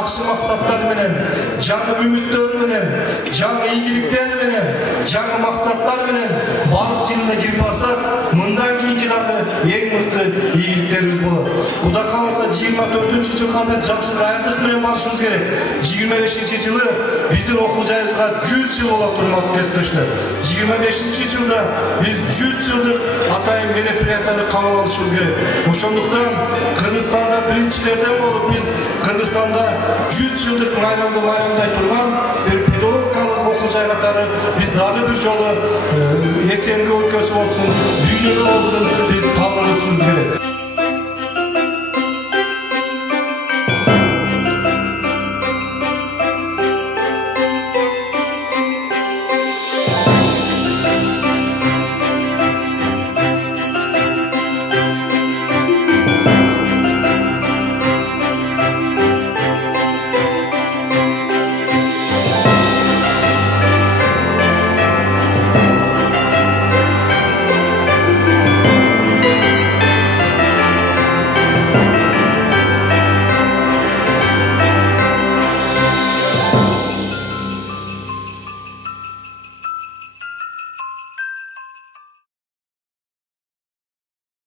жакшы максаттар менен, жаңы үмүттөр менен, жаңы ийгиликтер менен, жаңы максаттар менен барлык жылына кирип барсак, мындан кийинки дагы эң мыкты ийгиликтерибиз болот. Кудай кааласа 24-жылга биз жакшы даярдык менен барышыбыз керек. 25-жылы биздин окуу жайыбызга 100 жыл болот, урматтуу кесиптештер. 25-жылда биз 100 жылдык атайын мероприятияны кабыл алышыбыз керек. Ошондуктан Кыргызстанда биринчилерден болуп биз Кыргызстанда 100 жылдык майрамды майрамдай турган бир педагогикалык окуу жай катары биз дагы бир жолу эсенги өлкөсү болсун, дүйнөдө болсун биз кабыл алышыбыз керек.